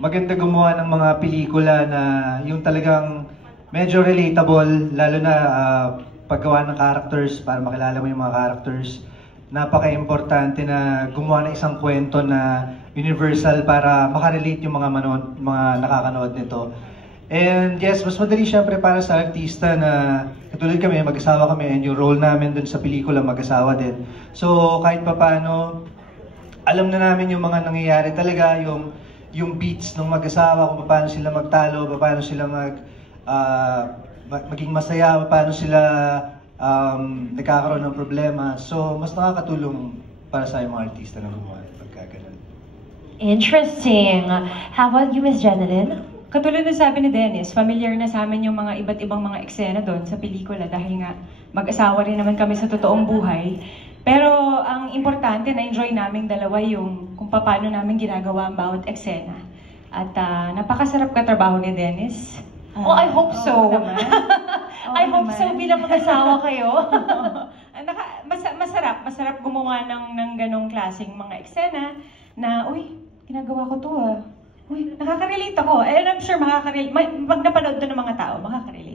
maganda gumawa ng mga pelikula na yung talagang medyo relatable, lalo na paggawa ng characters, para makilala mo yung mga characters. Napaka-importante na gumawa ng isang kwento na universal para makarelate yung mga nakakanood nito. And yes, mas madali syempre para sa artista na katulad kami, mag-asawa kami, and yung role namin dun sa pelikula, mag-asawa din. So kahit pa paano, alam na namin yung mga nangyayari talaga, yung beats ng mag-asawa, kung paano sila magtalo, paano sila maging masaya, paano sila nagkakaroon ng problema. So mas nakakatulong para sa mga artista na gumawa pagka ganun. Interesting. How about you, Miss Jeneline? Katulad ng sabi ni Dennis, familiar na sa amin yung mga iba't ibang mga eksena doon sa pelikula dahil nga mag-asawa rin naman kami sa totoong buhay. Pero ang importante, na-enjoy naming dalawa yung kung paano namin ginagawa ang bawat eksena. At napakasarap katrabaho ni Dennis. I hope so. I hope so bilang mag-asawa kayo. Masarap gumawa ng ganong klaseng mga eksena na, uy, ginagawa ko to ah. Uy, nakaka-relate ako. And I'm sure makaka-relate. Pag napanood to ng mga tao, makaka-relate.